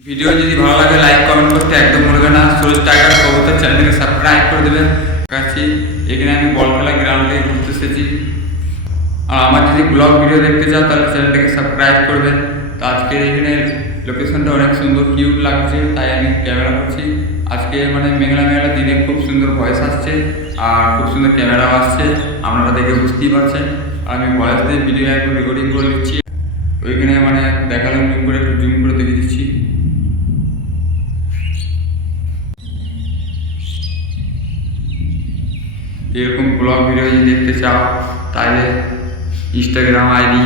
Video যদি ভালো লাগে লাইক কমেন্ট করতে একদম ভুলবে না। সুরজ টাইগার কবুতর চ্যানেলকে সাবস্ক্রাইব করে দেবেন। কাছে এখানে আমি বল খেলা গ্রাউন্ড থেকে ঘুরতে এসেছি। আর আমার যদি ব্লগ ভিডিও দেখতে চাও তাহলে চ্যানেলটাকে সাবস্ক্রাইব করবেন। তো আজকে এখানে লোকেশনটা অনেক সুন্দর কিউট লাগছে, তাই আমি ক্যামেরা করছি। আজকে মানে মেঘলা মেঘলা দিনে খুব সুন্দর ভয়েস আসছে আর খুব সুন্দর ক্যামেরাও আসছে, আপনারা দেখে বুঝতেই পারছেন। আর আমি ভয়েস দিয়ে ভিডিও একটু রেকর্ডিং করে নিচ্ছি। ওইখানে মানে দেখালাম, জুম করে একটু জুম করে দেখে দিচ্ছি। এরকম ব্লগ ভিডিও যদি দেখতে চাও তাহলে ইনস্টাগ্রাম আইডি,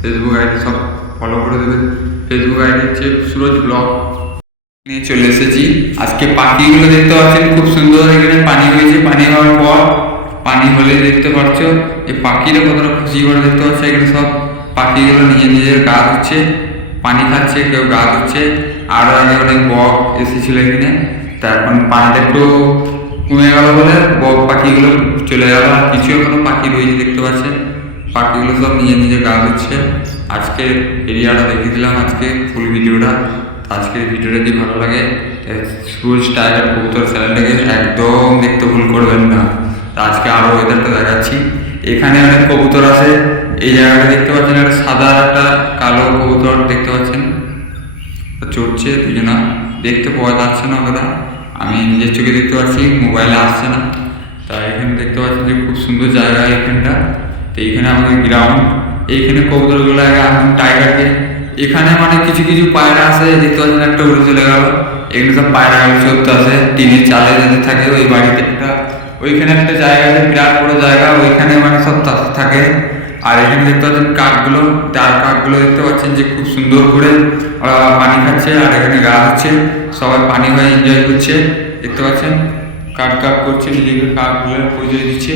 ফেসবুক আইডি সব ফলো করে দেবেন। ফেসবুক আইডি হচ্ছে সুরজ ব্লগ। নিয়ে চলে এসেছি। আজকে পাখিগুলো দেখতে পাচ্ছেন খুব সুন্দর। এখানে পানি হয়েছে, পানি হওয়ার পর পানি হলে দেখতে পাচ্ছ এই পাখিরা কতটা খুশি করে দেখতে পাচ্ছে। এখানে সব পাখিগুলো নিজের গা ধুচ্ছে, পানি খাচ্ছে, কেউ গা ধুচ্ছে। আরও আগে অনেক বক এসেছিলো এখানে, তা এখন পানিটা একটু কমে গেল বলে বক পাখিগুলো চলে গেল। আর কিছু এখনো পাখি রয়েছে দেখতে পাচ্ছেন। পাখিগুলো সব নিজে গা ধুচ্ছে। আজকে এরিয়াটা দেখিয়ে দিলাম, আজকে ফুল ভিডিওটা। আজকের ভিডিওটা যদি ভালো লাগে সুরজ টাইগার কবুতর চ্যানেলটাকে একদম দেখতে ভুল করবেন না। তা আজকে আরও ওয়েদারটা দেখাচ্ছি। এখানে অনেক কবুতর আছে। এই জায়গাটা দেখতে পাচ্ছেন, একটা সাদা একটা কালো কবুতর দেখতে পাচ্ছেন, চড়ছে দুজনা। দেখতে পাওয়া যাচ্ছে না কথা, আমি নিজের চোখে দেখতে পাচ্ছি, মোবাইলে আসছে না। তা এখানে দেখতে পাচ্ছেন যে খুব সুন্দর জায়গা এখানটা। তো এইখানে আমাদের গ্রাউন্ড, এইখানে কবুতরগুলো আগে আসুন টাইগারকে। এখানে মানে কিছু কিছু পায়রা আছে দেখতে পাচ্ছেন, একটা উড়ে চলে গেল। এখানে সব পায়রাগুলো চড়তে আসে, টিনের চালে যাতে থাকে ওই বাড়িতে একটা। ওইখানে একটা জায়গা আছে, বিরাট বড় জায়গা, ওইখানে মানে সব থাকে। আর এখানে দেখতে পাচ্ছেন কাকগুলো, তার কাকগুলো দেখতে পাচ্ছেন যে খুব সুন্দর করে পানি খাচ্ছে আর এখানে গা হচ্ছে। সবাই পানি হয়ে এনজয় করছে দেখতে পাচ্ছেন। কাক কাক করছে, নিজেকে কাকগুলো পরিচয় দিচ্ছে।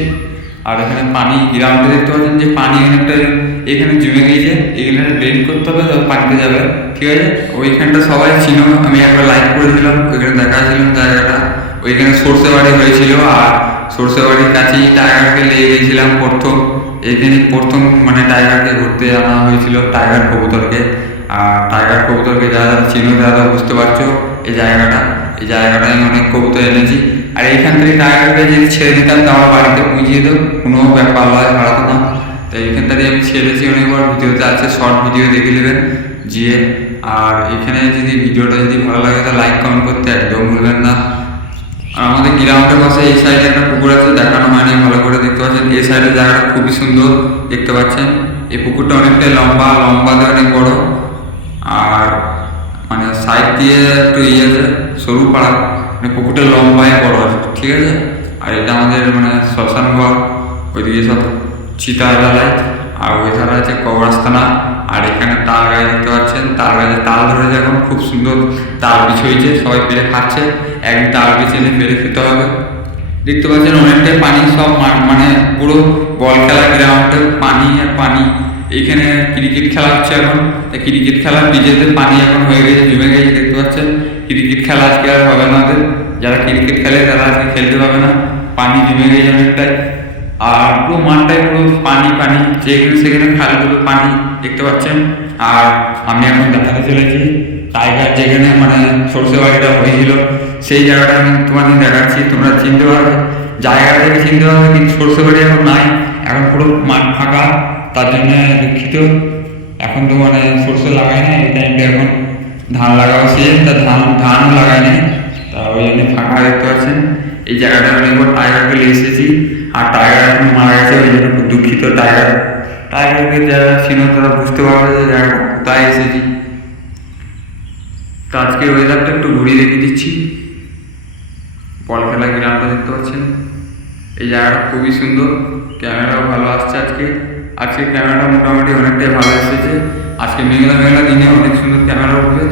আর এখানে পানি গ্রাউন্ডে দেখতে পাচ্ছেন যে পানি অনেকটা এখানে জমে গিয়েছে। এখানে ড্রেন করতে হবে, তবে পানিতে যাবে, ঠিক আছে। ওইখানটা সবাই চিনো, আমি একবার লাইভ করেছিলাম, ওইখানে দেখাছিলাম জায়গাটা। ওইখানে সর্ষে বাড়ি হয়েছিল, আর সর্ষে বাড়ির কাছেই টাইগারকে নিয়ে গেছিলাম প্রথম। এইখানে প্রথম মানে টাইগারকে ঘুরতে আনা হয়েছিল, টাইগার কবুতরকে। আর টাইগার কবুতরকে যারা চিনো তারা বুঝতে পারছো এই জায়গাটায় আমি অনেক কবুতর এনেছি। আর এইখান থেকে টাইগারকে যদি ছেড়ে দিতাম তাহলে বাড়িতে পৌঁছিয়ে দেবো, কোনো ব্যাপার নয়, হারাতো না। তো এইখান থেকে আমি ছেড়েছি অনেকবার, ভিডিওতে আছে, শর্ট ভিডিও দেখে নেবেন গিয়ে। আর এখানে যদি ভিডিওটা যদি ভালো লাগে তাহলে লাইক কমেন্ট করতে একদম ভুলবেন না। আর আমাদের গ্রাউন্ডের পাশে এই সাইডে একটা পুকুর আছে, দেখানো হয়নি, ভালো করে দেখতে পাচ্ছেন। এই সাইডের জায়গাটা খুবই সুন্দর দেখতে পাচ্ছেন। এই পুকুরটা অনেকটাই লম্বাতে অনেক বড়। আর মানে সাইড দিয়ে একটু আছে, সরু পাড়া, মানে পুকুরটা লম্বায় বড় আছে, ঠিক আছে। আর এটা আমাদের মানে শ্মশান ঘর, ওইদিকে সব চিতা জ্বালায়। আর ওই ধারে আছে কবরস্থানা। আর এখানে তাল গাছ দেখতে পাচ্ছেন, তাল গাছে তাল ধরেছে এখন, খুব সুন্দর তাল বিছইছে, সবাই পেরে খাচ্ছে। একদিন তাল বিছে এনে পেরে খেতে হবে। দেখতে পাচ্ছেন অনেকটাই পানি, সব মানে পুরো বল খেলা গ্রাউন্ডে পানি আর পানি। এইখানে ক্রিকেট খেলা হচ্ছে এখন, ক্রিকেট খেলার পিচেতে পানি এখন হয়ে গেছে, জমে গেছে দেখতে পাচ্ছেন। ক্রিকেট খেলা আজকে আর হবে না, যারা ক্রিকেট খেলে তারা আজকে খেলতে পাবে না, পানি জমে গেছে অনেকটাই। আর পুরো মাঠটাই পুরো পানি, যেখানে সেখানে খালগুলো পানি দেখতে পাচ্ছেন। আর আমি এখন দেখাতে চলেছি টাইগার যেখানে মানে সর্ষে বাড়িটা হয়েছিল, সেই জায়গাটা আমি তোমাদের দেখাচ্ছি, তোমরা চিনতে পারবে। জায়গাটা থেকে চিনতে পারবে, কিন্তু সর্ষে বাড়ি এখন নাই, এখন পুরো মাঠ ফাঁকা। তার জন্য দুঃখিত। এখন তো মানে সর্ষে লাগায় না, এই টাইমটা এখন ধান লাগাও সিজন, তা ধানও লাগায় না, তা ওই জন্য ফাঁকা দেখতে পাচ্ছেন। এই জায়গাটা আমি একবার টাইগারকে নিয়ে এসেছি, আর টাইগার এখন মারা গেছে, ওই জন্য খুব দুঃখিত। টাইগারকে যারা চিনো তারা বুঝতে পারবে যে জায়গাটা কোথায় এসেছি। তো আজকে ওয়েদারটা একটু ঘুরিয়ে দেখিয়ে দিচ্ছি। বল খেলা গ্রাউন্ডটা দেখতে পাচ্ছেন। এই জায়গাটা খুবই সুন্দর, ক্যামেরাও ভালো আসছে আজকে ক্যামেরাটা মোটামুটি অনেকটাই ভালো এসেছে। আজকে মেঘলা দিনে অনেক সুন্দর ক্যামেরা উঠবে।